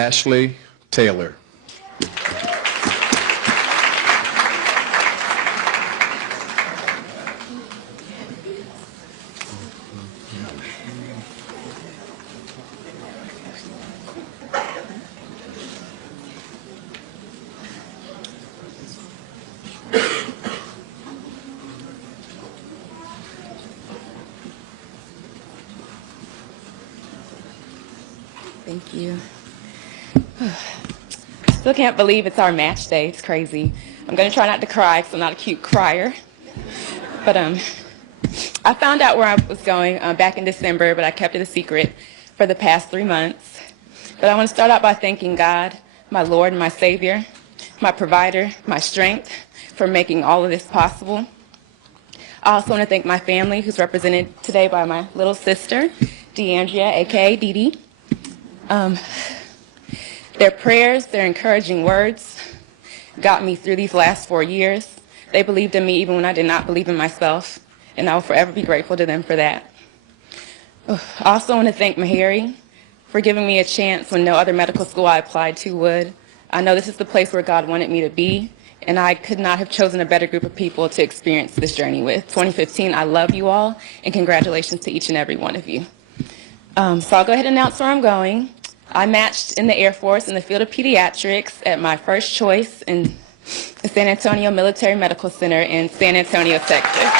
Ashley Taylor. Thank you. Still can't believe it's our match day. It's crazy. I'm going to try not to cry because I'm not a cute crier. But I found out where I was going back in December, but I kept it a secret for the past 3 months. But I want to start out by thanking God, my Lord and my Savior, my provider, my strength, for making all of this possible. I also want to thank my family, who's represented today by my little sister, DeAndrea, a.k.a. Dee Dee. Their prayers, their encouraging words got me through these last 4 years. They believed in me even when I did not believe in myself, and I will forever be grateful to them for that. I also want to thank Meharry for giving me a chance when no other medical school I applied to would. I know this is the place where God wanted me to be, and I could not have chosen a better group of people to experience this journey with. 2015, I love you all, and congratulations to each and every one of you. So I'll go ahead and announce where I'm going. I matched in the Air Force in the field of pediatrics at my first choice in the San Antonio Military Medical Center in San Antonio, Texas.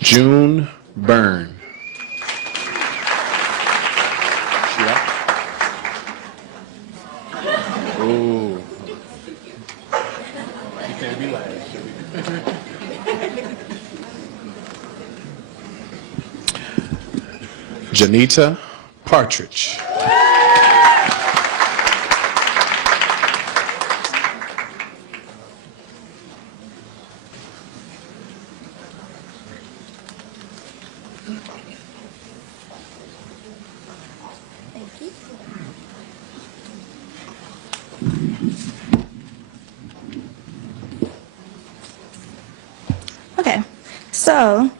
June Byrne. Ooh. You can't be like Janita Partridge. Okay, so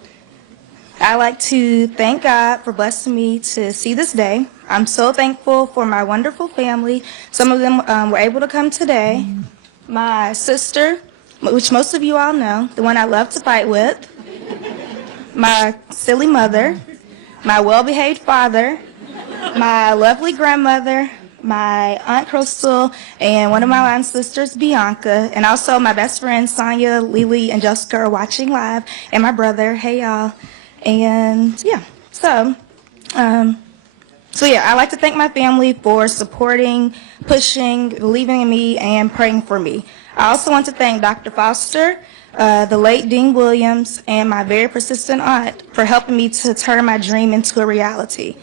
I like to thank God for blessing me to see this day. I'm so thankful for my wonderful family. Some of them were able to come today. My sister, which most of you all know, the one I love to fight with. My silly mother, my well-behaved father, my lovely grandmother, my Aunt Crystal, and one of my line sisters, Bianca, and also my best friends, Sonia, Lily, and Jessica are watching live, and my brother. Hey, y'all. And, yeah, so I like to thank my family for supporting, pushing, believing in me, and praying for me. I also want to thank Dr. Foster, the late Dean Williams, and my very persistent aunt for helping me to turn my dream into a reality.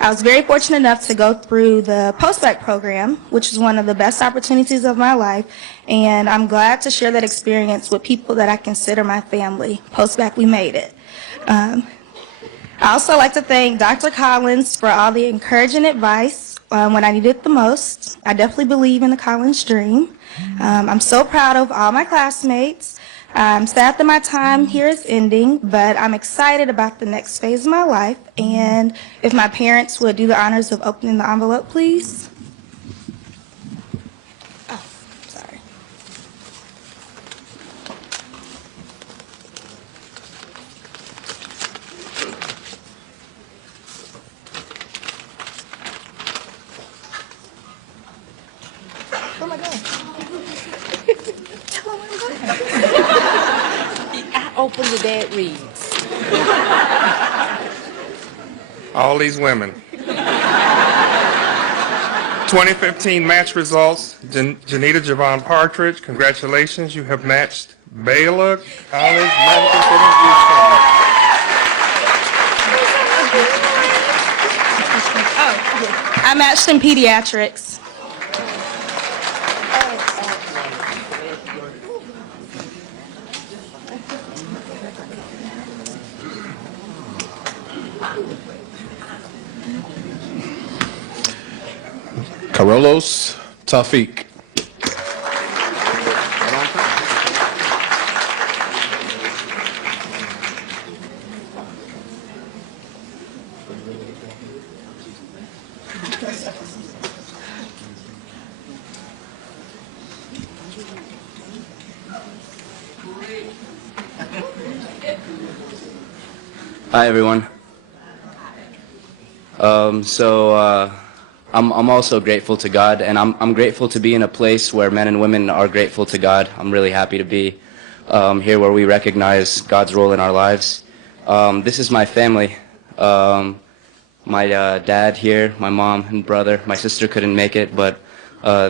I was very fortunate enough to go through the postbac program, which is one of the best opportunities of my life, and I'm glad to share that experience with people that I consider my family. Postbac, we made it. I also like to thank Dr. Collins for all the encouraging advice when I needed it the most. I definitely believe in the Collins dream. I'm so proud of all my classmates. I'm sad that my time here is ending, but I'm excited about the next phase of my life. And if my parents would do the honors of opening the envelope, please. Oh, sorry. Oh my God. Tell them where I'm going. I opened the dad reads. All these women. 2015 match results. Janita Javon Partridge, congratulations. You have matched Baylor College Medical Center. I matched in pediatrics. Carlos Tafiq. Hi, everyone. I'm also grateful to God, and I'm grateful to be in a place where men and women are grateful to God. I'm really happy to be here where we recognize God's role in our lives. This is my family. My dad here, my mom and brother. My sister couldn't make it, but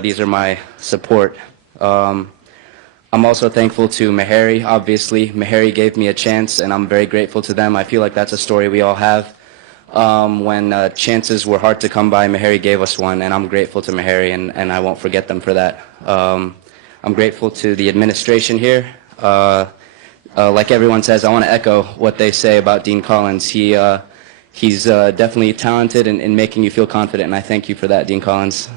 these are my support. I'm also thankful to Meharry, obviously. Meharry gave me a chance, and I'm very grateful to them. I feel like that's a story we all have. When chances were hard to come by, Meharry gave us one, and I'm grateful to Meharry, and I won't forget them for that. I'm grateful to the administration here. Like everyone says, I want to echo what they say about Dean Collins. He's definitely talented in making you feel confident, and I thank you for that, Dean Collins.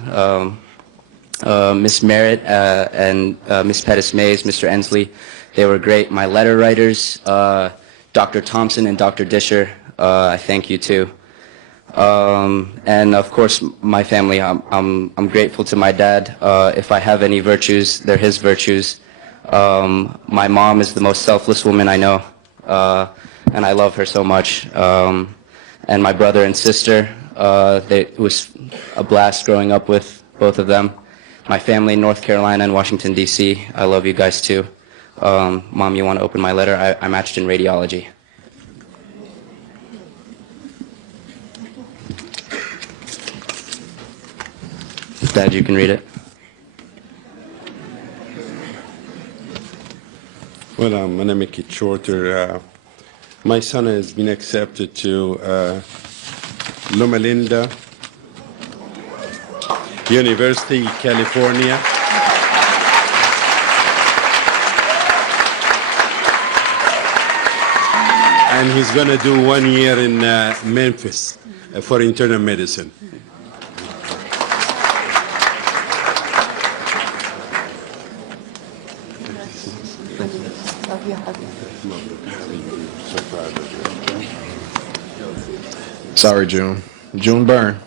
Miss Merritt and Miss Pettis Mays, Mr. Ensley, they were great. My letter writers, Dr. Thompson and Dr. Disher, I thank you too. And of course, my family. I'm grateful to my dad. If I have any virtues, they're his virtues. My mom is the most selfless woman I know, and I love her so much. And my brother and sister, it was a blast growing up with both of them. My family in North Carolina and Washington, D.C. I love you guys too. Mom, you want to open my letter? I matched in radiology. Dad, you can read it. Well, I'm going to make it shorter. My son has been accepted to Loma Linda University, California. And he's going to do 1 year in Memphis for internal medicine. Sorry, June. June Byrne.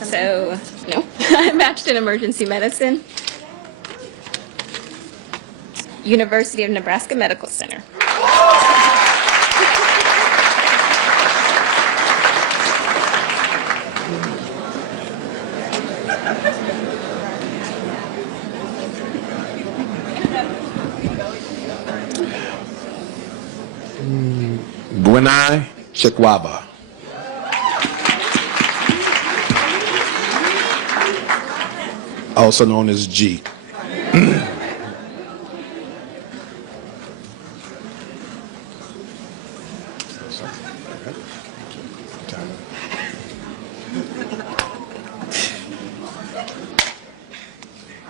So, no, I matched in emergency medicine. University of Nebraska Medical Center. Gwenai Chikwaba. Also known as G.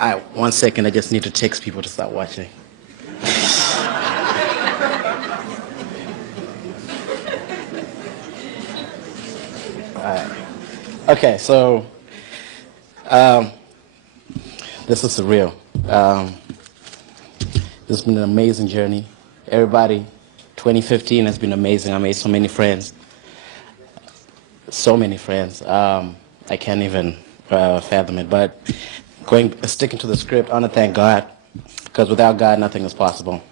All right, 1 second. I just need to text people to start watching. All right. Okay, so this is surreal. This has been an amazing journey. Everybody, 2015 has been amazing. I made so many friends. So many friends. I can't even fathom it. But sticking to the script, I want to thank God, because without God, nothing is possible.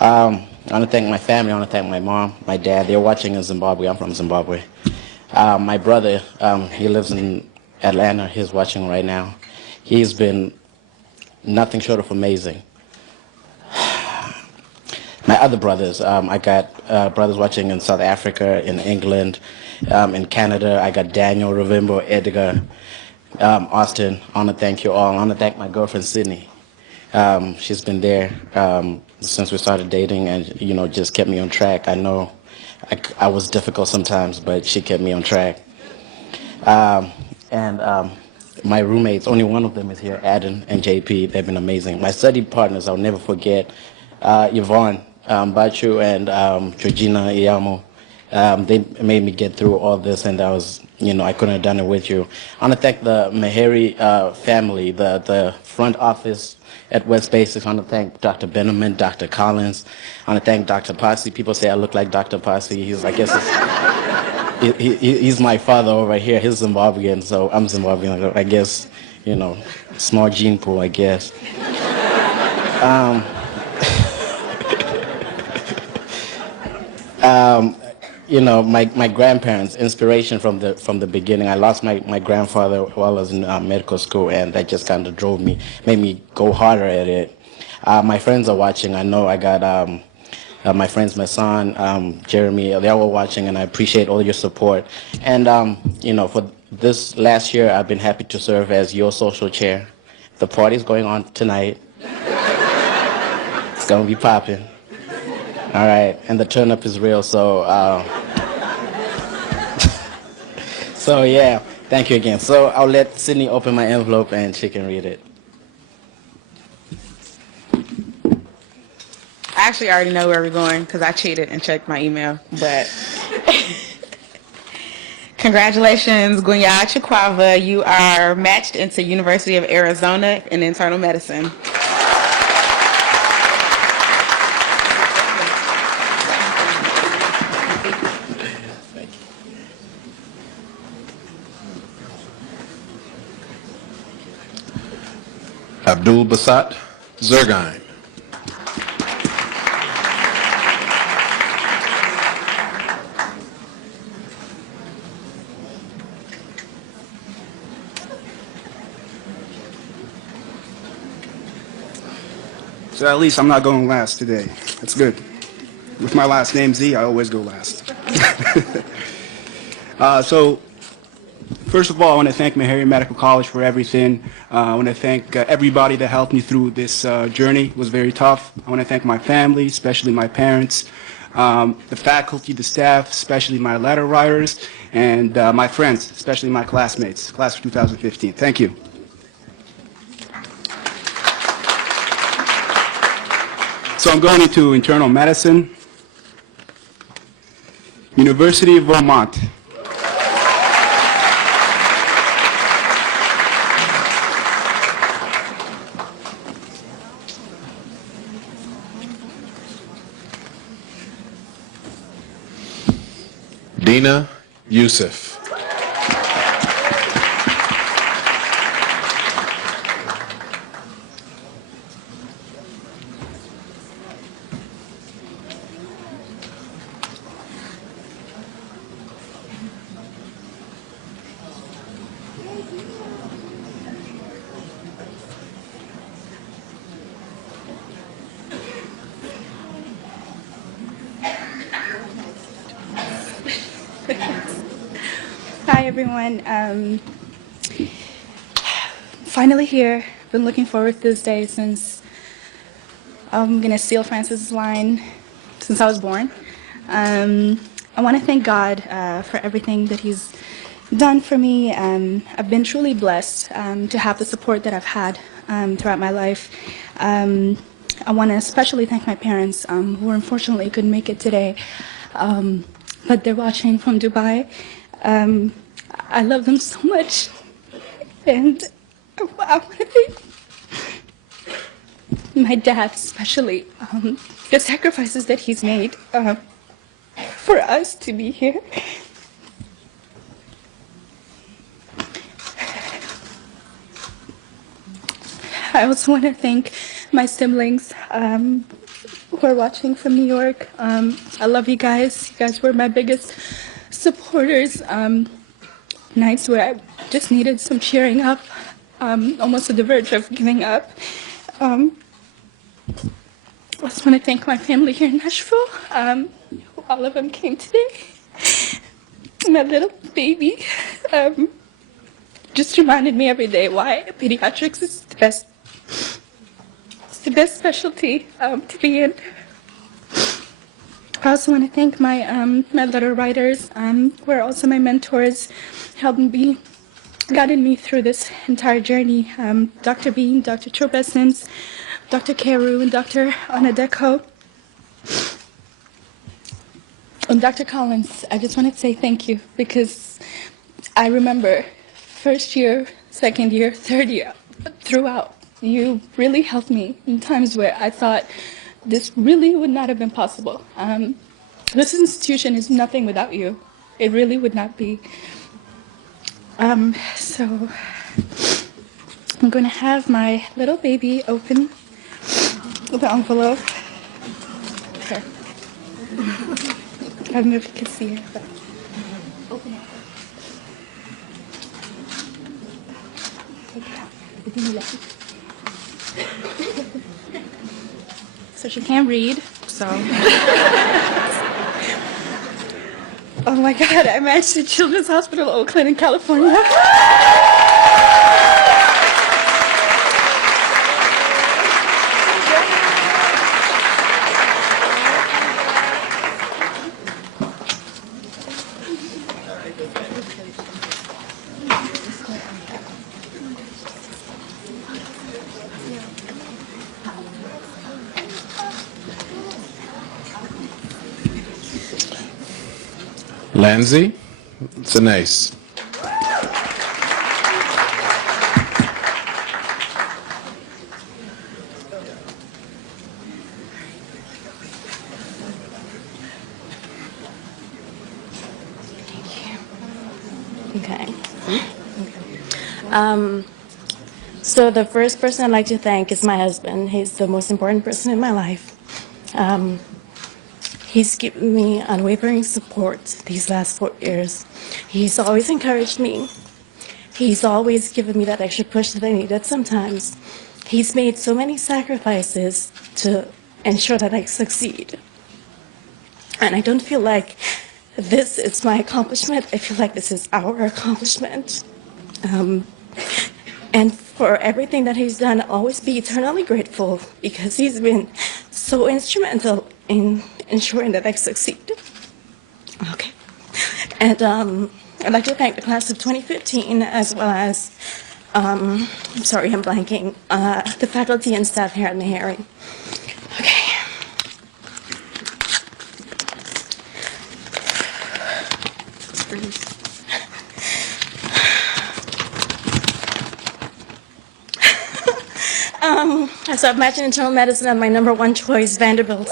I want to thank my family. I want to thank my mom, my dad. They're watching in Zimbabwe. I'm from Zimbabwe. My brother, he lives in Atlanta. He's watching right now. He's been nothing short of amazing. My other brothers, I got brothers watching in South Africa, in England, in Canada. I got Daniel, Ravimbo, Edgar, Austin. I want to thank you all. I want to thank my girlfriend, Sydney. She's been there since we started dating, and just kept me on track. I know I was difficult sometimes, but she kept me on track. And my roommates, only one of them is here, Adam and JP. They've been amazing. My study partners, I'll never forget, Yvonne Bachu and Georgina Iyamo. They made me get through all this, and I couldn't have done it with you. I want to thank the Meharry family, the front office at West Basics. I want to thank Dr. Benjamin, Dr. Collins. I want to thank Dr. Posse. People say I look like Dr. Posse. He's my father over here. He's Zimbabwean, so I'm Zimbabwean. I guess, small gene pool, I guess. My grandparents, inspiration from the beginning. I lost my grandfather while I was in medical school, and that just kind of made me go harder at it. My friends are watching. I know I got my friends, my son, Jeremy, they're all watching, and I appreciate all your support. And, for this last year, I've been happy to serve as your social chair. The party's going on tonight. It's going to be popping. All right, and the turn-up is real, so yeah, thank you again. So I'll let Sydney open my envelope and she can read it. I actually already know where we're going because I cheated and checked my email, but congratulations, Gunya Chikwava. You are matched into University of Arizona in internal medicine. Abdul Basat Zergine. So at least I'm not going last today. That's good. With my last name Z, I always go last. So first of all, I want to thank Meharry Medical College for everything. I want to thank everybody that helped me through this journey. It was very tough. I want to thank my family, especially my parents, the faculty, the staff, especially my letter writers, and my friends, especially my classmates, class of 2015. Thank you. So I'm going into internal medicine, University of Vermont. Dina Youssef. Hi, everyone. Finally here. Been looking forward to this day since I'm going to steal Francis's line since I was born. I want to thank God for everything that he's done for me. I've been truly blessed to have the support that I've had throughout my life. I want to especially thank my parents who unfortunately couldn't make it today, but they're watching from Dubai. I love them so much, and I want to thank my dad especially, the sacrifices that he's made for us to be here. I also want to thank my siblings who are watching from New York. I love you guys. You guys were my biggest supporters. Nights where I just needed some cheering up, almost at the verge of giving up. I just want to thank my family here in Nashville. All of them came today. My little baby just reminded me every day why pediatrics is the best. It's the best specialty to be in. I also want to thank my letter writers, who are also my mentors, helping me, guiding me through this entire journey. Dr. Bean, Dr. Chobesens, Dr. Keru, and Dr. Onadeko. Dr. Collins, I just wanted to say thank you because I remember first year, second year, third year, throughout, you really helped me in times where I thought this really would not have been possible. This institution is nothing without you. It really would not be. So I'm going to have my little baby open the envelope. Here. I don't know if you can see it, but open it. Take it out. Give me that. So she can't read, so. Oh my God, I matched at Children's Hospital Oakland in California. Lanzi Zenase. Okay. So the first person I'd like to thank is my husband. He's the most important person in my life. He's given me unwavering support these last 4 years. He's always encouraged me. He's always given me that extra push that I needed sometimes. He's made so many sacrifices to ensure that I succeed. And I don't feel like this is my accomplishment. I feel like this is our accomplishment. And for everything that he's done, I'll always be eternally grateful because he's been so instrumental in ensuring that I succeed. Okay. And I'd like to thank the class of 2015 as well as, I'm sorry, I'm blanking, the faculty and staff here at Meharry. Okay. So I've matched internal medicine and my number one choice, Vanderbilt.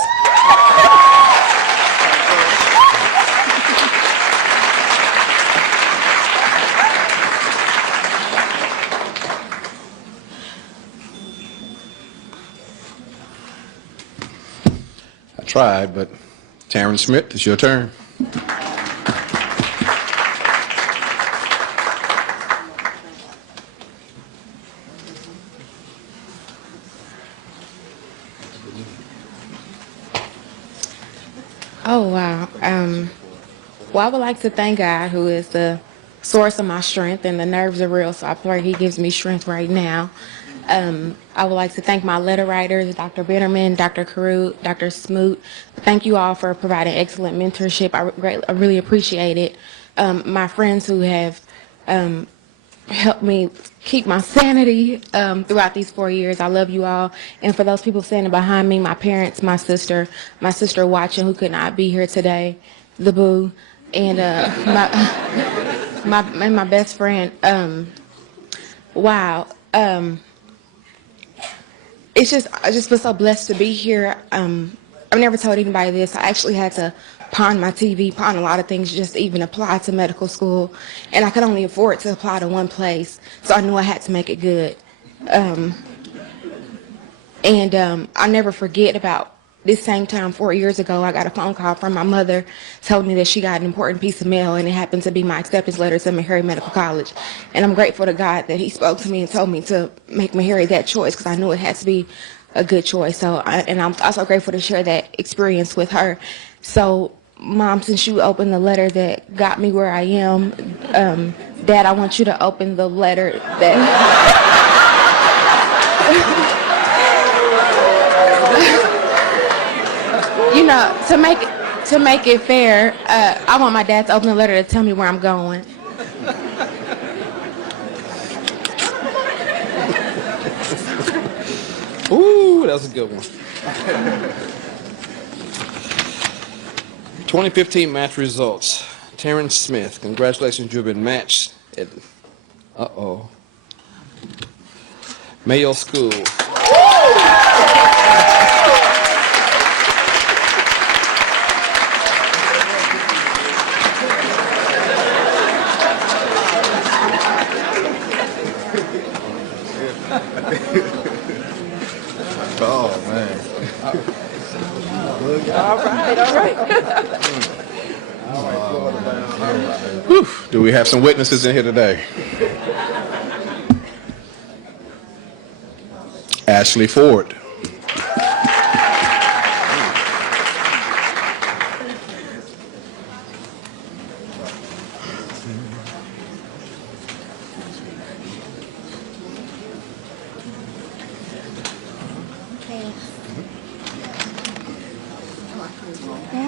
I tried, but Taryn Smith, it's your turn. Oh, wow. Well, I would like to thank God, who is the source of my strength, and the nerves are real, so I pray He gives me strength right now. I would like to thank my letter writers, Dr. Bitterman, Dr. Carew, Dr. Smoot. Thank you all for providing excellent mentorship. I really appreciate it. My friends who have helped me keep my sanity throughout these 4 years. I love you all. And for those people standing behind me, my parents, my sister watching who could not be here today, the boo, and my best friend. Wow. I just feel so blessed to be here. I've never told anybody this. I actually had to pawn my TV, pawn a lot of things just to even apply to medical school. And I could only afford to apply to one place. So I knew I had to make it good. I'll never forget about this same time 4 years ago, I got a phone call from my mother telling me that she got an important piece of mail, and it happened to be my acceptance letter to Meharry Medical College. And I'm grateful to God that He spoke to me and told me to make Meharry that choice because I knew it had to be a good choice. And I'm also grateful to share that experience with her. So, Mom, since you opened the letter that got me where I am, Dad, I want you to open the letter that... You know, to make it fair, I want my dad to open the letter to tell me where I'm going. Ooh, that was a good one. 2015 match results. Terrence Smith, congratulations, you've been matched at, Mayo School. Oh, man. All right. Whew. Do we have some witnesses in here today? Ashley Ford.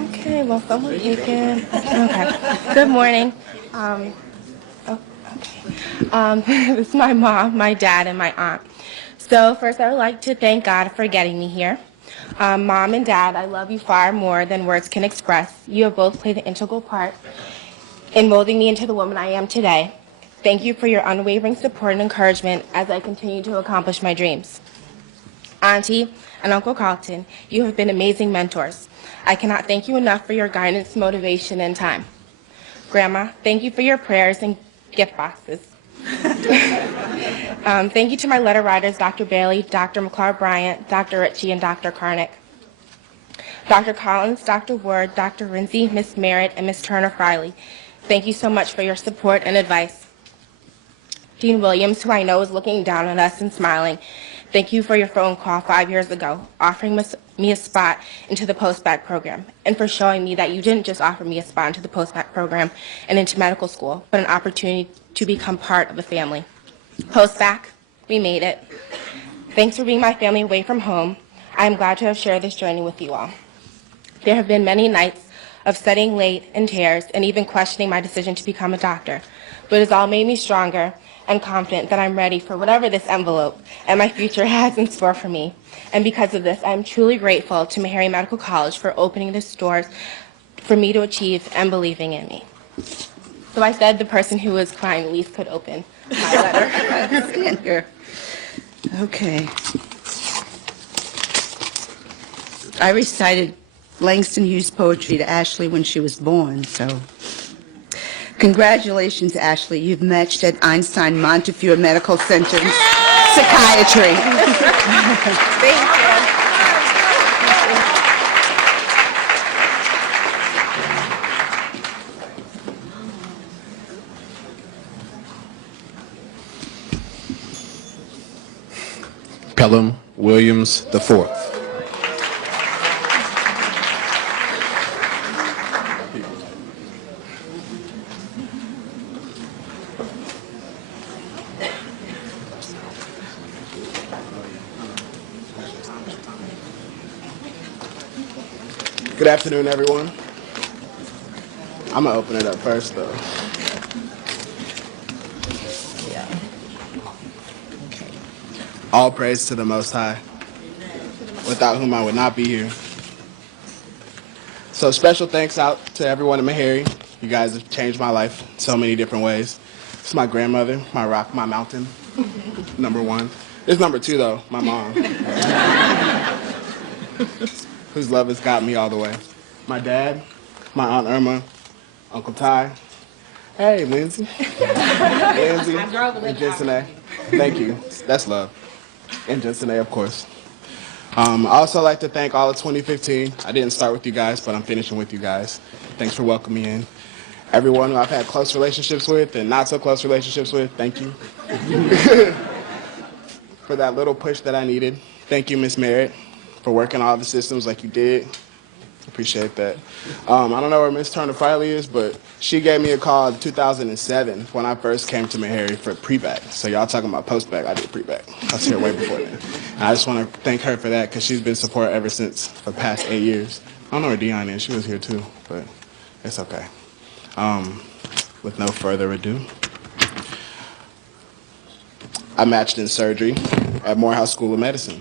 Okay, well, someone take it. Okay. Good morning. This is my mom, my dad, and my aunt. So first, I would like to thank God for getting me here. Mom and Dad, I love you far more than words can express. You have both played an integral part in molding me into the woman I am today. Thank you for your unwavering support and encouragement as I continue to accomplish my dreams. Auntie and Uncle Carlton, you have been amazing mentors. I cannot thank you enough for your guidance, motivation, and time. Grandma, thank you for your prayers and gift boxes. Thank you to my letter writers, Dr. Bailey, Dr. McClar-Bryant, Dr. Ritchie, and Dr. Karnick. Dr. Collins, Dr. Ward, Dr. Rinsey, Miss Merritt, and Miss Turner-Friley, thank you so much for your support and advice. Dean Williams, who I know is looking down on us and smiling, thank you for your phone call 5 years ago, offering me a spot into the post-bac program, and for showing me that you didn't just offer me a spot into the post-bac program and into medical school, but an opportunity to become part of a family. Post-bac, we made it. Thanks for being my family away from home. I am glad to have shared this journey with you all. There have been many nights of studying late and tears and even questioning my decision to become a doctor, but it has all made me stronger and confident that I'm ready for whatever this envelope and my future has in store for me. And because of this, I'm truly grateful to Meharry Medical College for opening this doors for me to achieve and believing in me. So I said the person who was crying least could open my letter. Stand here. Okay. I recited Langston Hughes' poetry to Ashley when she was born, so congratulations, Ashley. You've matched at Einstein Montefiore Medical Center Psychiatry. Thank you. Pelham Williams IV. Good afternoon, everyone. I'm gonna open it up first, though. All praise to the Most High, without whom I would not be here. So special thanks out to everyone in Meharry. You guys have changed my life in so many different ways. This is my grandmother, my rock, my mountain, number one. There's number two, though, my mom, whose love has got me all the way. My dad, my Aunt Irma, Uncle Ty. Hey, Lindsay. Lindsay and Jensen. Thank you. That's love. And Jensen, of course. I also like to thank all of 2015. I didn't start with you guys, but I'm finishing with you guys. Thanks for welcoming me in. Everyone who I've had close relationships with and not so close relationships with, thank you. For that little push that I needed. Thank you, Miss Merritt, for working all the systems like you did. Appreciate that. I don't know where Miss Turner-Filey is, but she gave me a call in 2007 when I first came to Meharry for pre-bac. So y'all talking about post-bac, I did pre-bac. I was here way before then. And I just want to thank her for that because she's been support ever since for the past 8 years. I don't know where Dion is. She was here too, but it's okay. With no further ado, I matched in surgery at Morehouse School of Medicine.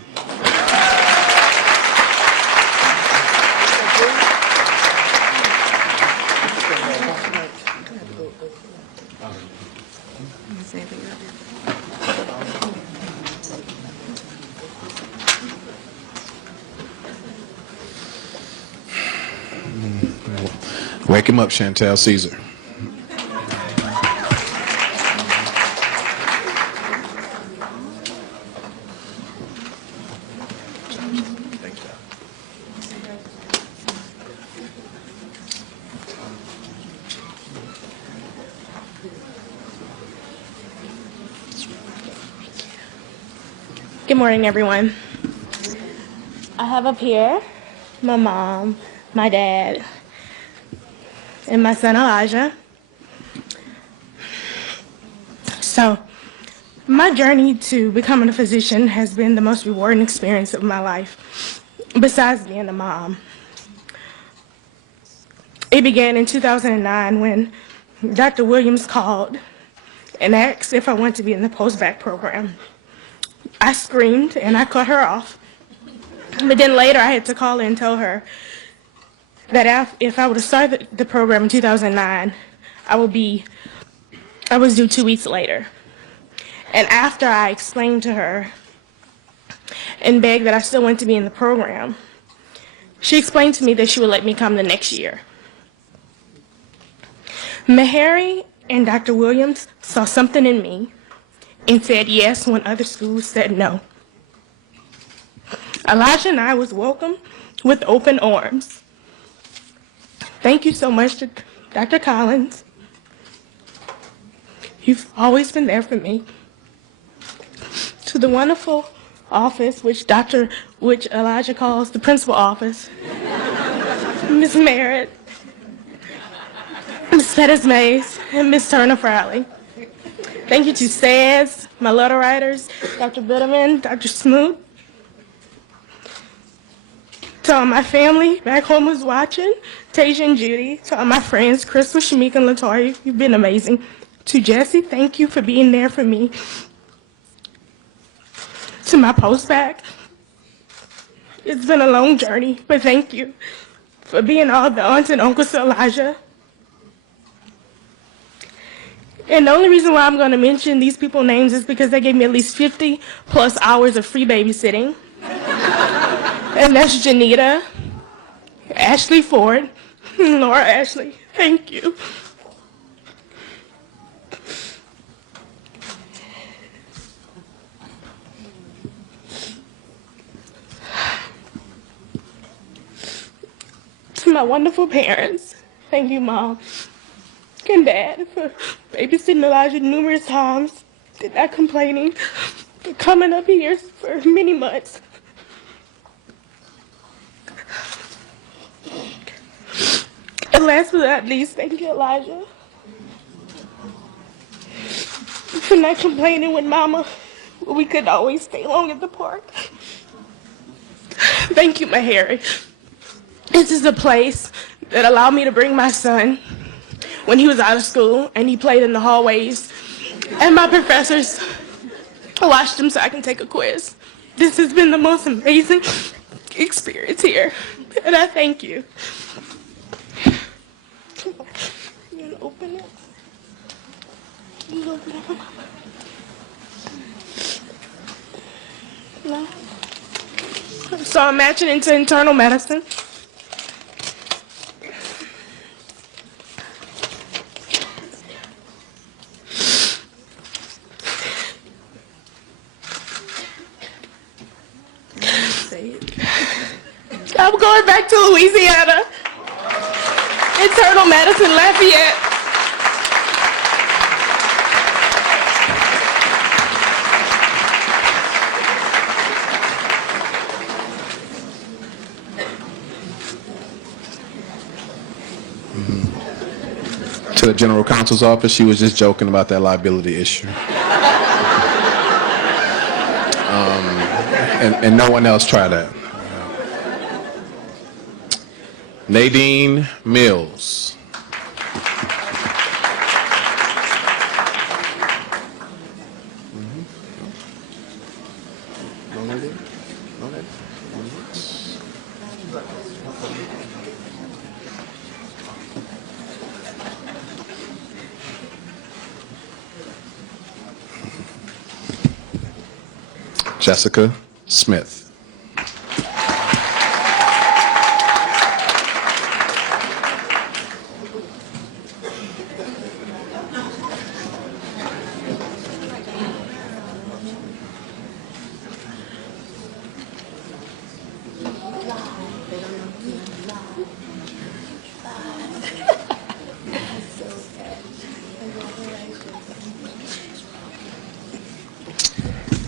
Wake him up, Chantel Caesar. Good morning, everyone. I have up here my mom, my dad, and my son Elijah. So, my journey to becoming a physician has been the most rewarding experience of my life, besides being a mom. It began in 2009 when Dr. Williams called and asked if I wanted to be in the post-bac program. I screamed and I cut her off. But then later I had to call her and tell her that if I would have started the program in 2009, I was due 2 weeks later. And after I explained to her and begged that I still wanted to be in the program, she explained to me that she would let me come the next year. Meharry and Dr. Williams saw something in me and said yes when other schools said no. Elijah and I was welcomed with open arms. Thank you so much to Dr. Collins. You've always been there for me. To the wonderful office, which Elijah calls the principal office, Ms. Merritt, Ms. Pettis Mays, and Ms. Turner Frowley. Thank you to SAS, my letter writers, Dr. Bitterman, Dr. Smoot. To all my family back home who's watching, Tasia and Judy. To all my friends, Crystal, Shamika, and Latoya, you've been amazing. To Jesse, thank you for being there for me. To my post-bac, it's been a long journey, but thank you for being all the aunts and uncles to Elijah. And the only reason why I'm going to mention these people's names is because they gave me at least 50 plus hours of free babysitting. And that's Janita, Ashley Ford, Laura Ashley. Thank you. To my wonderful parents, thank you, Mom and Dad, for babysitting Elijah numerous times, not complaining, for coming up here for many months. And last but not least, thank you, Elijah, for not complaining when Mama, we could always stay long at the park. Thank you, Meharry. This is a place that allowed me to bring my son when he was out of school and he played in the hallways. And my professors watched him so I can take a quiz. This has been the most amazing experience here, and I thank you. Come on, you gonna open it? You gonna open it? No? So I'm matching into internal medicine. I'm going back to Louisiana. Internal medicine, Lafayette. To the general counsel's office, she was just joking about that liability issue. And no one else tried that. Nadine Mills. Jessica Smith.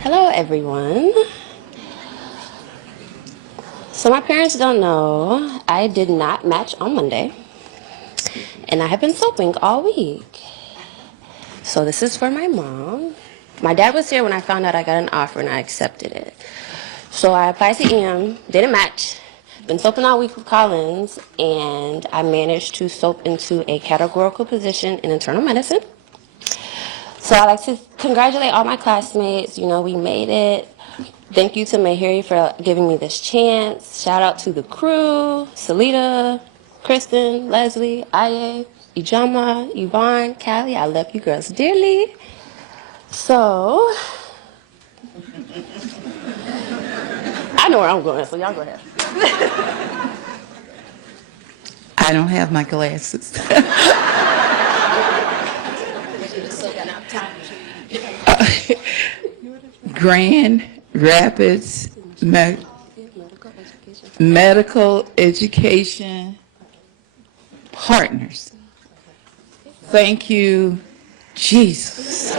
Hello, everyone. So my parents don't know I did not match on Monday, and I have been soaping all week. So this is for my mom. My dad was here when I found out I got an offer, and I accepted it. So I applied to EM, didn't match. Been soaping all week with Collins, and I managed to soap into a categorical position in internal medicine. So I'd like to congratulate all my classmates. You know, we made it. Thank you to Meharry for giving me this chance. Shout out to the crew, Salita, Kristen, Leslie, Aye, Ijama, Yvonne, Callie. I love you girls dearly. So, I know where I'm going, so y'all go ahead. I don't have my glasses. Grand Rapids Medical Education Partners. Thank you, Jesus.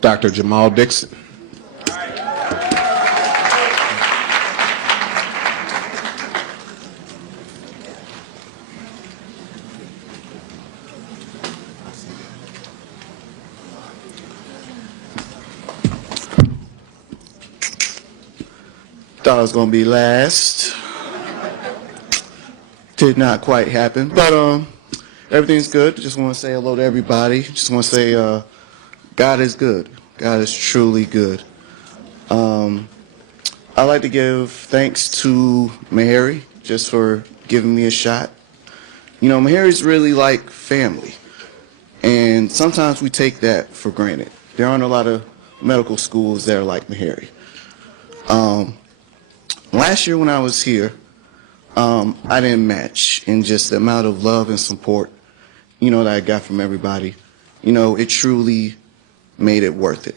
Dr. Jamal Dixon. Thought I was gonna be last. Did not quite happen, but everything's good. Just want to say hello to everybody. Just want to say God is good. God is truly good. I'd like to give thanks to Meharry just for giving me a shot. You know, Meharry's really like family, and sometimes we take that for granted. There aren't a lot of medical schools that are like Meharry. Last year when I was here, I didn't match in just the amount of love and support, you know, that I got from everybody. You know, it truly made it worth it.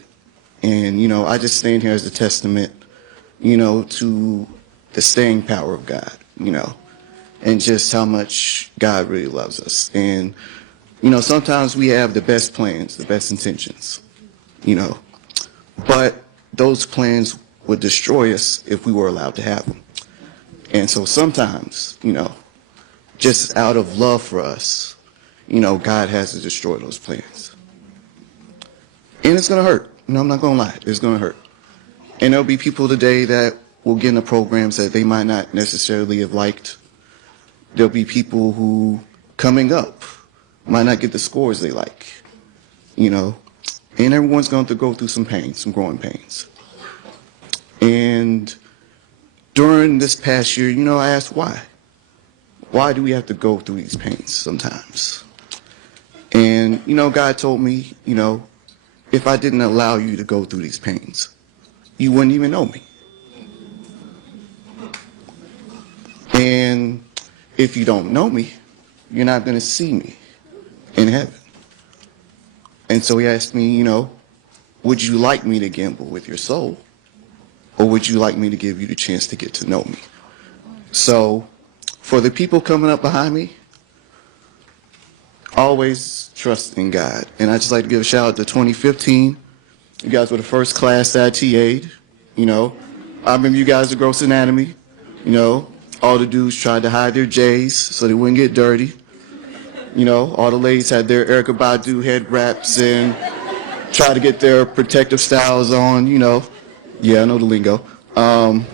And, you know, I just stand here as a testament, you know, to the staying power of God, you know, and just how much God really loves us. And, you know, sometimes we have the best plans, the best intentions, you know, but those plans would destroy us if we were allowed to have them. And so sometimes, you know, just out of love for us, you know, God has to destroy those plans. And it's going to hurt. You know, I'm not going to lie. It's going to hurt. And there'll be people today that will get into programs that they might not necessarily have liked. There'll be people who, coming up, might not get the scores they like, you know. And everyone's going to go through some pain, some growing pains. And during this past year, you know, I asked why. Why do we have to go through these pains sometimes? And, you know, God told me, you know, if I didn't allow you to go through these pains, you wouldn't even know me. And if you don't know me, you're not going to see me in heaven. And so he asked me, you know, would you like me to gamble with your soul? Or would you like me to give you the chance to get to know me? So for the people coming up behind me, always trust in God. And I'd just like to give a shout out to 2015. You guys were the first class that I TA'd. You know, I remember you guys at Gross Anatomy. You know, all the dudes tried to hide their J's so they wouldn't get dirty. You know, all the ladies had their Erykah Badu head wraps and tried to get their protective styles on, you know. Yeah, I know the lingo. I'd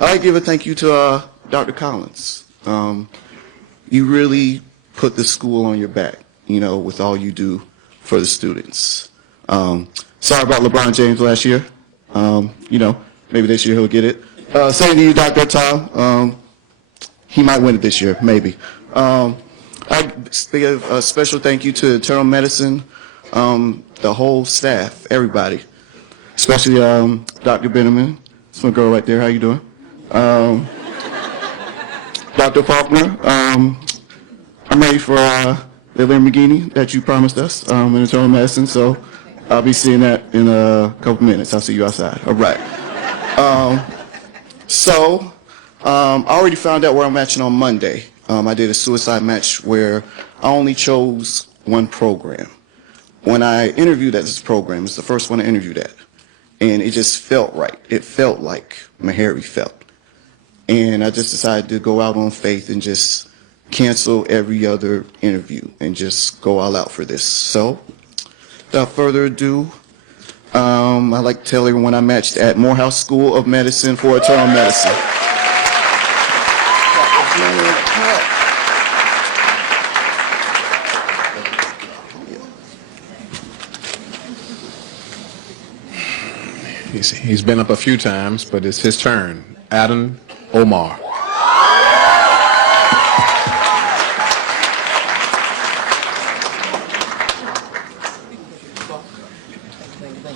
like to give a thank you to Dr. Collins. You really put the school on your back, you know, with all you do for the students. Sorry about LeBron James last year. Maybe this year he'll get it. Same to you, Dr. Tom. He might win it this year, maybe. I give a special thank you to internal medicine, the whole staff, everybody, especially Dr. Benjamin. That's my girl right there. How you doing? Dr. Faulkner, I'm ready for the Lamborghini that you promised us in internal medicine, so I'll be seeing that in a couple minutes. I'll see you outside. All right. I already found out where I'm matching on Monday. I did a suicide match where I only chose one program. When I interviewed at this program, it's the first one I interviewed at, and it just felt right. It felt like Meharry felt. And I just decided to go out on faith and just cancel every other interview and just go all out for this. So, without further ado, I'd like to tell everyone I matched at Morehouse School of Medicine for Internal Medicine. He's been up a few times, but it's his turn. Adam Omar.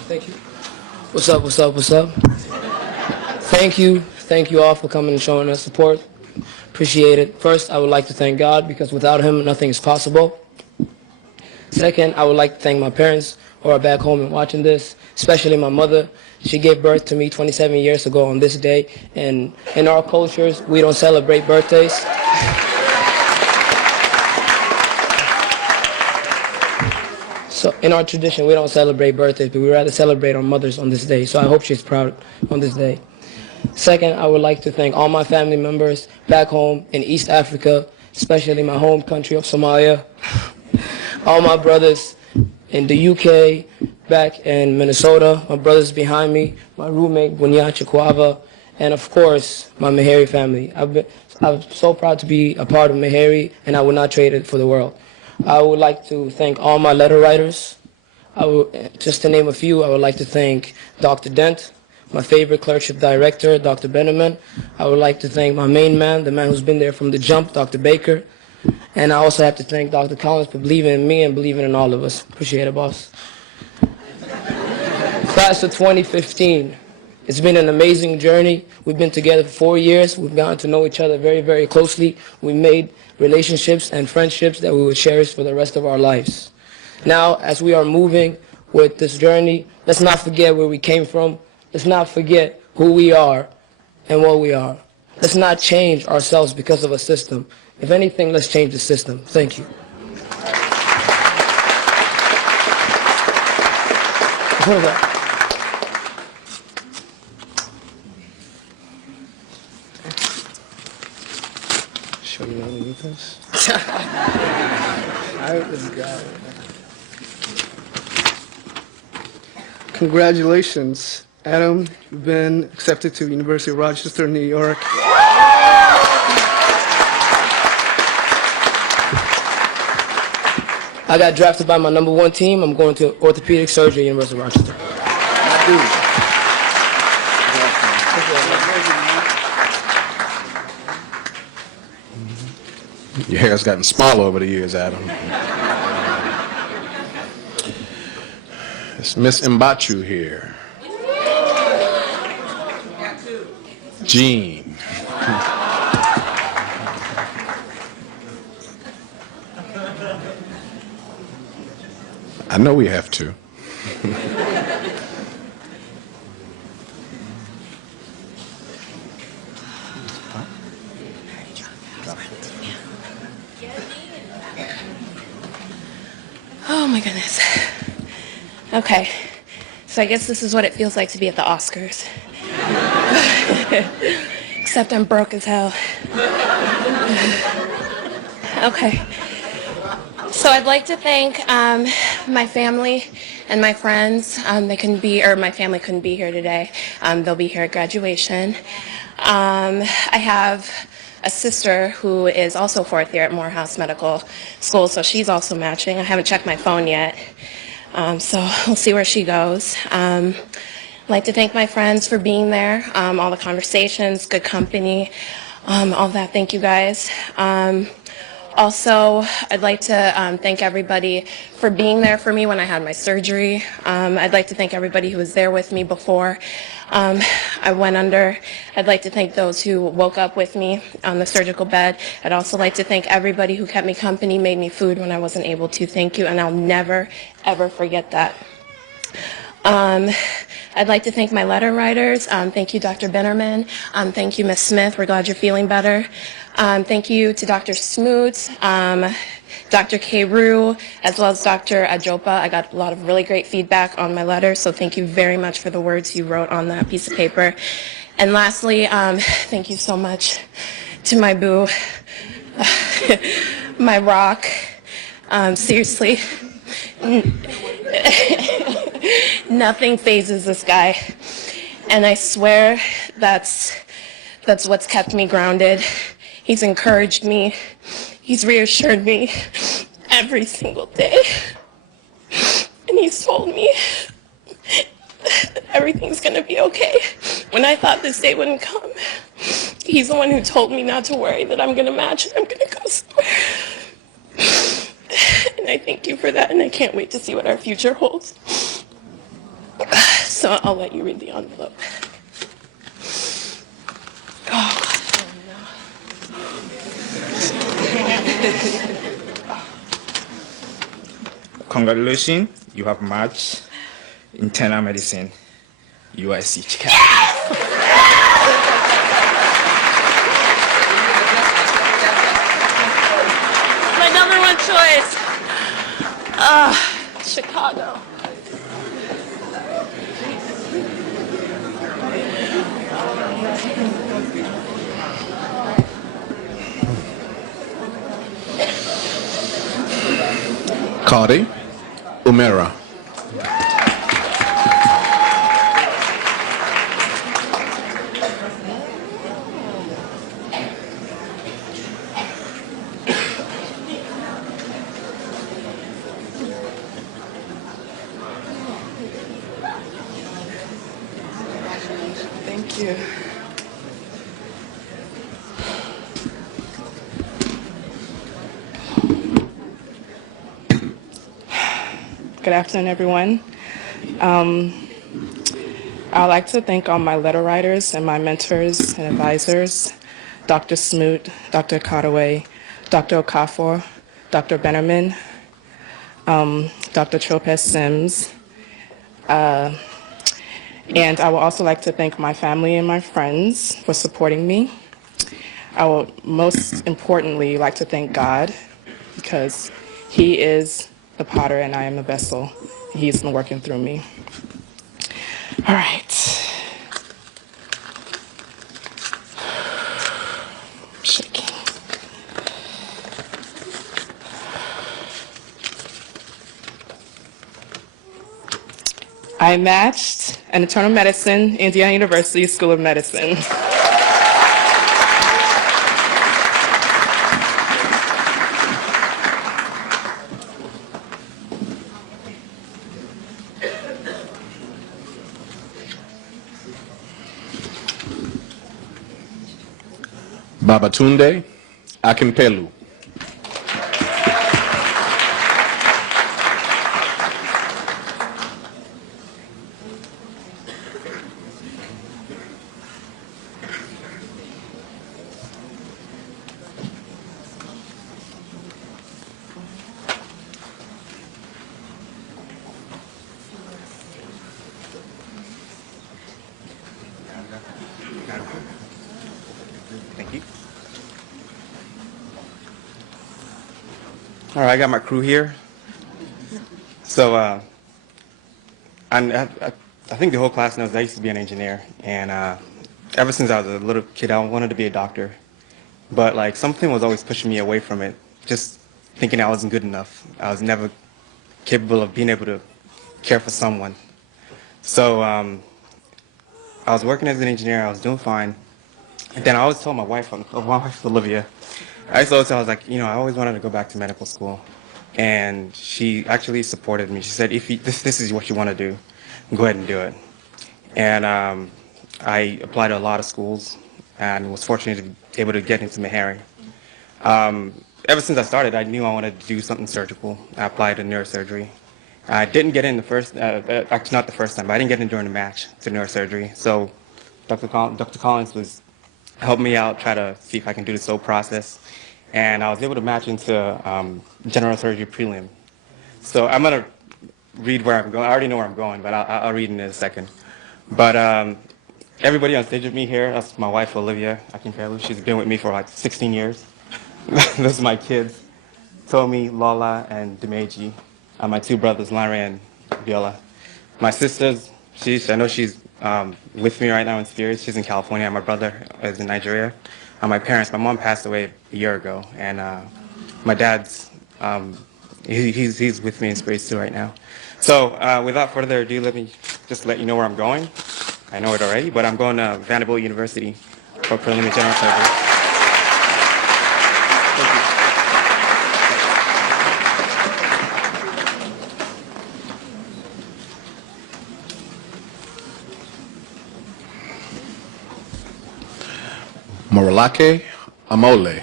Thank you. What's up, what's up, what's up? Thank you all for coming and showing us support. Appreciate it. First, I would like to thank God because without him, nothing is possible. Second, I would like to thank my parents who are back home and watching this, especially my mother. She gave birth to me 27 years ago on this day, and in our cultures, we don't celebrate birthdays. So in our tradition, we don't celebrate birthdays, but we rather celebrate our mothers on this day. So I hope she's proud on this day. Second, I would like to thank all my family members back home in East Africa, especially my home country of Somalia. All my brothers in the UK, back in Minnesota, my brothers behind me, my roommate, Bunyacha Kwava, and of course, my Meharry family. I'm so proud to be a part of Meharry, and I would not trade it for the world. I would like to thank all my letter writers. Just to name a few, I would like to thank Dr. Dent, my favorite clerkship director, Dr. Benjamin. I would like to thank my main man, the man who's been there from the jump, Dr. Baker. And I also have to thank Dr. Collins for believing in me and believing in all of us. Appreciate it, boss. Class of 2015. It's been an amazing journey. We've been together for 4 years. We've gotten to know each other very, very closely. We made relationships and friendships that we will cherish for the rest of our lives. Now, as we are moving with this journey, let's not forget where we came from. Let's not forget who we are and what we are. Let's not change ourselves because of a system. If anything, let's change the system. Thank you. What is that? Show you underneath this. Congratulations, Adam. You've been accepted to University of Rochester, New York. I got drafted by my #1 team. I'm going to orthopedic surgery, University of Rochester. Your hair's gotten smaller over the years, Adam. It's Miss Mbachu here. Jean. I know we have to. Oh my goodness. Okay, so I guess this is what it feels like to be at the Oscars. Except I'm broke as hell. Okay. So I'd like to thank my family and my friends. They couldn't be, or my family couldn't be here today. They'll be here at graduation. I have a sister who is also fourth year at Morehouse Medical School, so she's also matching. I haven't checked my phone yet. So we'll see where she goes. I'd like to thank my friends for being there, all the conversations, good company, all that. Thank you guys. Also, I'd like to thank everybody for being there for me when I had my surgery. I'd like to thank everybody who was there with me before I went under. I'd like to thank those who woke up with me on the surgical bed. I'd also like to thank everybody who kept me company, made me food when I wasn't able to. Thank you, and I'll never, ever forget that. I'd like to thank my letter writers. Thank you, Dr. Bennerman. Thank you, Ms. Smith. We're glad you're feeling better. Thank you to Dr. Smoot, Dr. K. Rue, as well as Dr. Ajopa. I got a lot of really great feedback on my letter, so thank you very much for the words you wrote on that piece of paper. And lastly, thank you so much to my boo, my rock. Seriously. Nothing phases this guy, and I swear that's what's kept me grounded. He's encouraged me, he's reassured me every single day, and he's told me that everything's gonna be okay. When I thought this day wouldn't come, he's the one who told me not to worry, that I'm gonna match and I'm gonna go somewhere. And I thank you for that, and I can't wait to see what our future holds. So I'll let you read the envelope. Congratulations, you have matched internal medicine, USC Chicago. My number one choice. Chicago. Cardi Umera. Thank you. Good afternoon, everyone. I'd like to thank all my letter writers and my mentors and advisors, Dr. Smoot, Dr. Cotaway, Dr. Okafor, Dr. Bennerman, Dr. Tropez Sims, and I would also like to thank my family and my friends for supporting me. I would most importantly like to thank God, because He is the potter and I am the vessel. He's been working through me. All right. I'm shaking. I matched in internal medicine, Indiana University School of Medicine. Babatunde Akimpelu. Thank you. All right, I got my crew here. So I think the whole class knows I used to be an engineer, and ever since I was a little kid, I wanted to be a doctor. But like something was always pushing me away from it, just thinking I wasn't good enough. I was never capable of being able to care for someone. So I was working as an engineer, I was doing fine. And then I always told my wife Olivia, I used to always tell her, I was like, I always wanted to go back to medical school. and she actually supported me. She said, if you, this is what you want to do, go ahead and do it. And I applied to a lot of schools and was fortunate to be able to get into Meharry. Ever since I started, I knew I wanted to do something surgical. I applied to neurosurgery. I didn't get in the first, actually not the first time, but I didn't get in during the match to neurosurgery. So Dr. Collins was helped me out, try to see if I can do the SOAP process. And I was able to match into general surgery prelim. So I'm going to read where I'm going. I already know where I'm going, but I'll read in a second. But everybody on stage with me here, that's my wife, Olivia Akinfelu. She's been with me for like 16 years. Those are my kids, Tomi, Lola, and Demeji. My two brothers, Larry and Viola. My sisters, I know she's with me right now in spirit. She's in California. My brother is in Nigeria. My parents, my mom passed away a year ago, and my dad's, he's with me in spirit too right now. So without further ado, let me just let you know where I'm going. I know it already, but I'm going to Vanderbilt University for preliminary general surgery. Morolake Amole.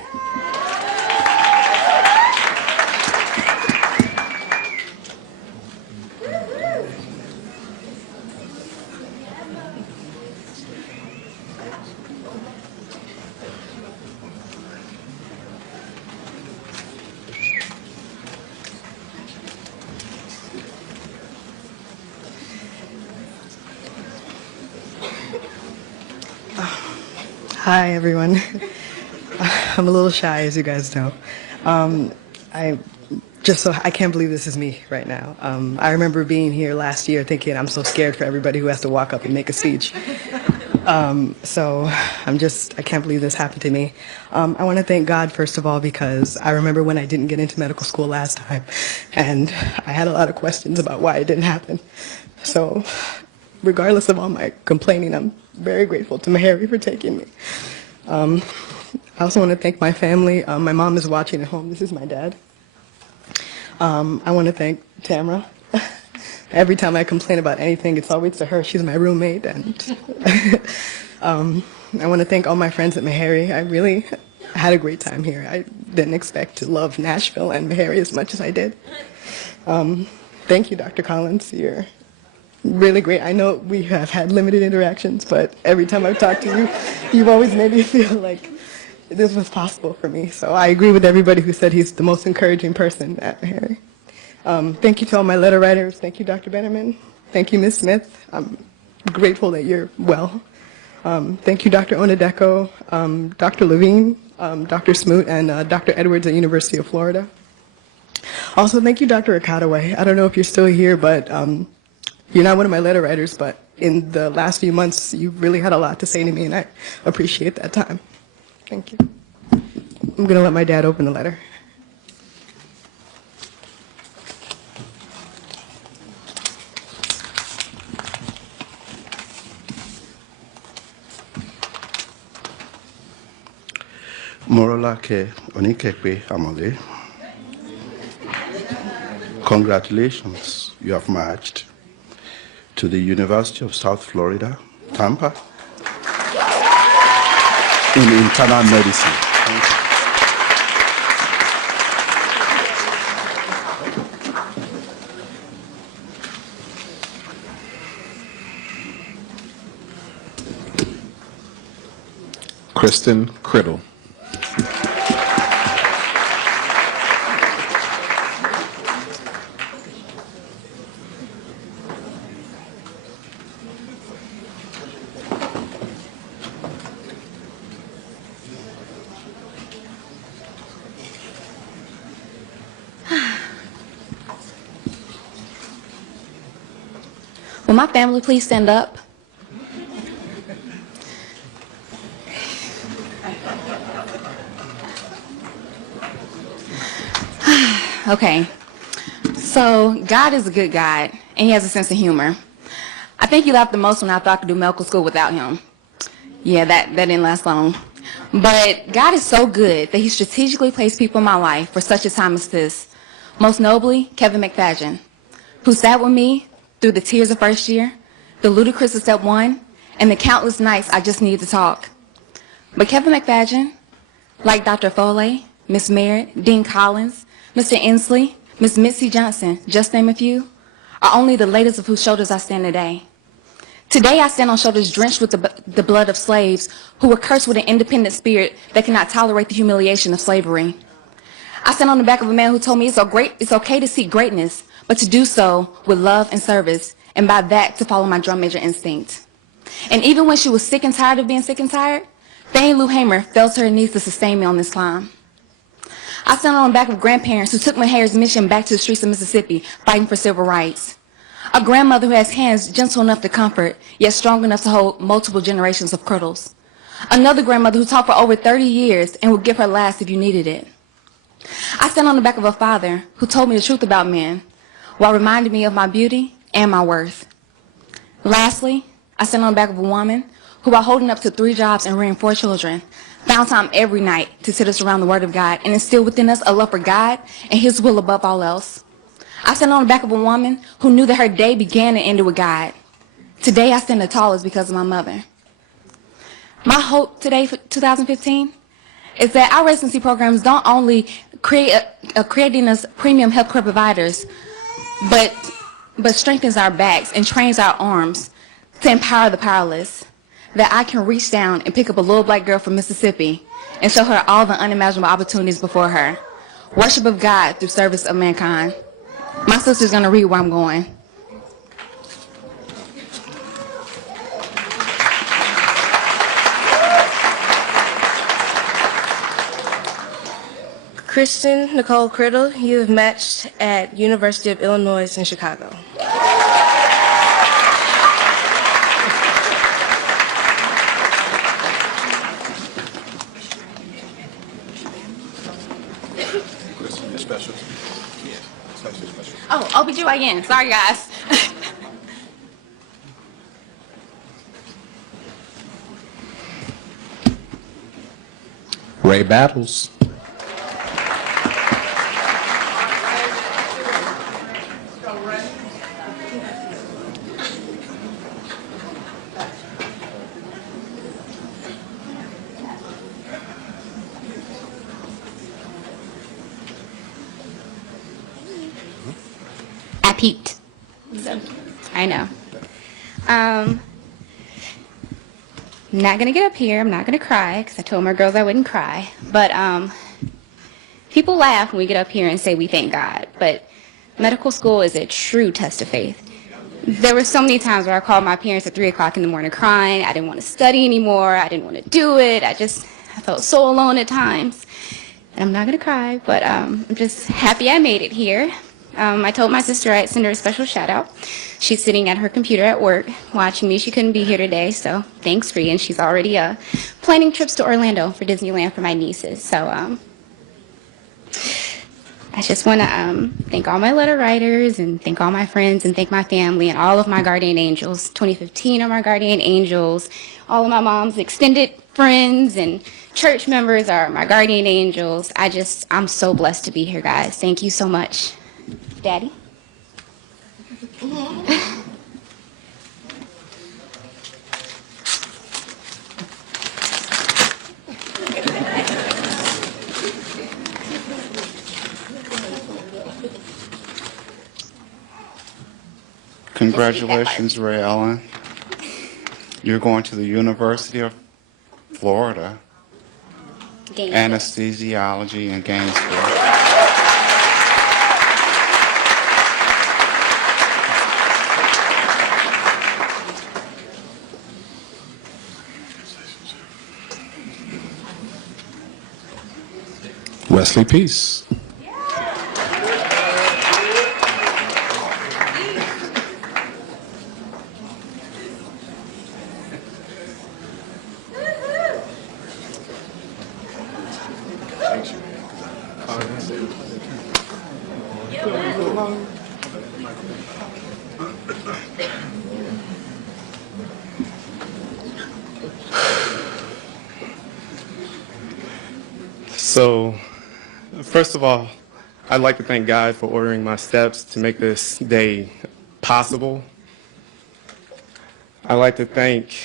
Hi, everyone. I'm a little shy, as you guys know. I can't believe this is me right now. I remember being here last year thinking I'm so scared for everybody who has to walk up and make a speech. So I can't believe this happened to me. I want to thank God, first of all, because I remember when I didn't get into medical school last time, and I had a lot of questions about why it didn't happen. So regardless of all my complaining, I'm very grateful to Meharry for taking me. I also want to thank my family. My mom is watching at home. This is my dad. I want to thank Tamara. Every time I complain about anything, it's always to her. She's my roommate. And I want to thank all my friends at Meharry. I really had a great time here. I didn't expect to love Nashville and Meharry as much as I did. Thank you, Dr. Collins. You're really great. I know we have had limited interactions, but every time I've talked to you, you've always made me feel like this was possible for me. So I agree with everybody who said he's the most encouraging person at Meharry. Thank you to all my letter writers. Thank you, Dr. Bennerman. Thank you, Ms. Smith. I'm grateful that you're well. Thank you, Dr. Onadeko, Dr. Levine, Dr. Smoot, and Dr. Edwards at University of Florida. Also, thank you, Dr. Akadaway. I don't know if you're still here, but you're not one of my letter writers, but in the last few months, you've really had a lot to say to me, and I appreciate that time. Thank you. I'm going to let my dad open the letter. Morolake Onikekwe Amole. Congratulations, you have marched to the University of South Florida, Tampa, in internal medicine. Kristen Criddle. Will my family please stand up? Okay, so God is a good God, and he has a sense of humor. I think he laughed the most when I thought I could do medical school without him. Yeah, that didn't last long. But God is so good that he strategically placed people in my life for such a time as this. Most nobly, Kevin McFadden, who sat with me through the tears of first year, the ludicrous of step one, and the countless nights I just needed to talk. But Kevin McFadden, like Dr. Foley, Miss Merritt, Dean Collins, Mr. Inslee, Miss Mitzi Johnson, just name a few, are only the latest of whose shoulders I stand today. Today I stand on shoulders drenched with the blood of slaves who were cursed with an independent spirit that cannot tolerate the humiliation of slavery. I stand on the back of a man who told me it's okay to seek greatness, but to do so with love and service, and by that to follow my drum major instinct. And even when she was sick and tired of being sick and tired, Fannie Lou Hamer fell to her knees to sustain me on this climb. I stand on the back of grandparents who took Meharry's mission back to the streets of Mississippi, fighting for civil rights. A grandmother who has hands gentle enough to comfort, yet strong enough to hold multiple generations of cradles. Another grandmother who taught for over 30 years and would give her last if you needed it. I stand on the back of a father who told me the truth about men, while reminding me of my beauty and my worth. Lastly, I stand on the back of a woman who, while holding up to 3 jobs and rearing 4 children, found time every night to sit us around the Word of God and instill within us a love for God and His will above all else. I stand on the back of a woman who knew that her day began and ended with God. Today I stand the tallest because of my mother. My hope today for 2015 is that our residency programs don't only creating us premium healthcare providers, but strengthens our backs and trains our arms to empower the powerless. That I can reach down and pick up a little black girl from Mississippi and show her all the unimaginable opportunities before her. Worship of God through service of mankind. My sister's going to read where I'm going. Kristen Nicole Criddle, you have matched at University of Illinois in Chicago. Oh, OBGYN. Sorry, guys. Ray Battles. I peeked. So, I know. Not gonna get up here. I'm not gonna cry because I told my girls I wouldn't cry. But people laugh when we get up here and say we thank God. But medical school is a true test of faith. There were so many times where I called my parents at 3 o'clock in the morning crying. I didn't want to study anymore. I didn't want to do it. I felt so alone at times. And I'm not gonna cry, but I'm just happy I made it here. I told my sister I'd send her a special shout out. She's sitting at her computer at work watching me. She couldn't be here today, so thanks, Ree. And she's already planning trips to Orlando for Disneyland for my nieces. So I just want to thank all my letter writers and thank all my friends and thank my family and all of my guardian angels. 2015 are my guardian angels. All of my mom's extended friends and church members are my guardian angels. I'm so blessed to be here, guys. Thank you so much. Daddy? Congratulations, Ray Ellen. You're going to the University of Florida, anesthesiology in Gainesville. Wesley Peace. So, first of all, I'd like to thank God for ordering my steps to make this day possible. I'd like to thank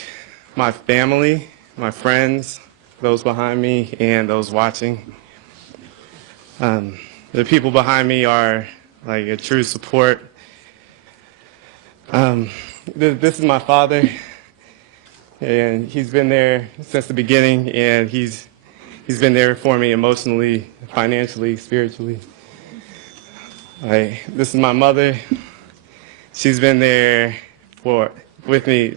my family, my friends, those behind me, and those watching. The people behind me are like a true support. This is my father, and he's been there since the beginning, and he's been there for me emotionally, financially, spiritually. This is my mother. She's been there with me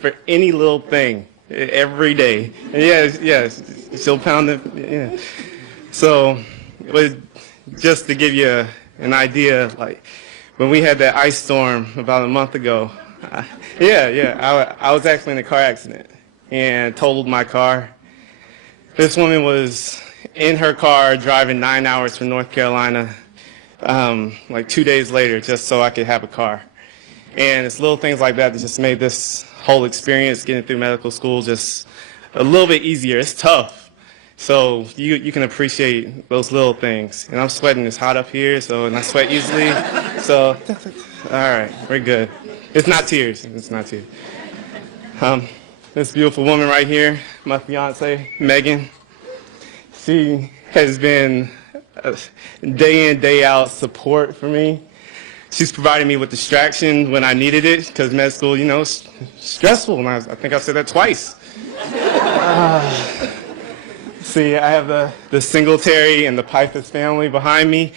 for any little thing, every day. And yes, she'll pound it. Yeah. So, it was just to give you an idea, like when we had that ice storm about a month ago. I was actually in a car accident and totaled my car. This woman was in her car driving 9 hours from North Carolina, like 2 days later, just so I could have a car. And it's little things like that that just made this whole experience getting through medical school just a little bit easier. It's tough. So you can appreciate those little things. And I'm sweating. It's hot up here, and I sweat easily. So, all right, we're good. It's not tears. It's not tears. This beautiful woman right here, my fiance, Megan, she has been day in, day out support for me. She's provided me with distraction when I needed it, because med school, is stressful. And I think I've said that twice. See, I have the Singletary and the Pythas family behind me.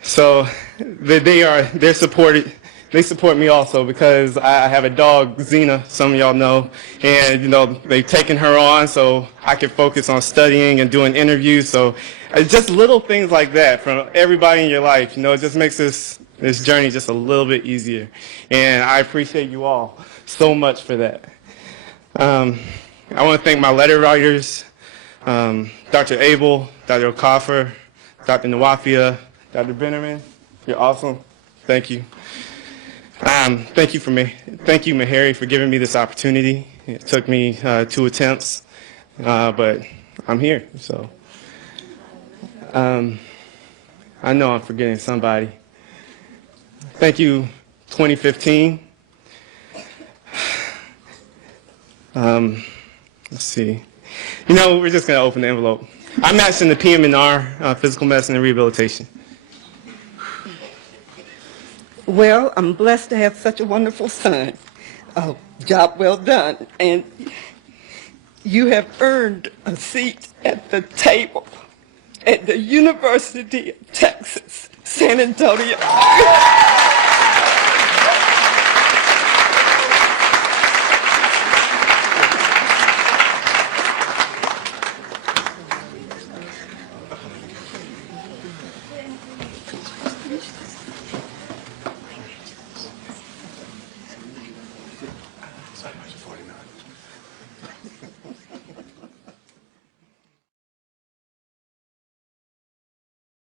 So they're supported. They support me also because I have a dog, Xena, some of y'all know, and they've taken her on so I can focus on studying and doing interviews. So just little things like that from everybody in your life, it just makes this journey just a little bit easier. And I appreciate you all so much for that. I want to thank my letter writers, Dr. Abel, Dr. Okafor, Dr. Nawafia, Dr. Bennerman. You're awesome. Thank you. Thank you, Meharry, for giving me this opportunity. It took me 2 attempts, but I'm here. So I know I'm forgetting somebody. Thank you, 2015. Let's see. We're just going to open the envelope. I matched in the PM&R, physical medicine and rehabilitation. Well, I'm blessed to have such a wonderful son. Job well done. And you have earned a seat at the table at the University of Texas, San Antonio.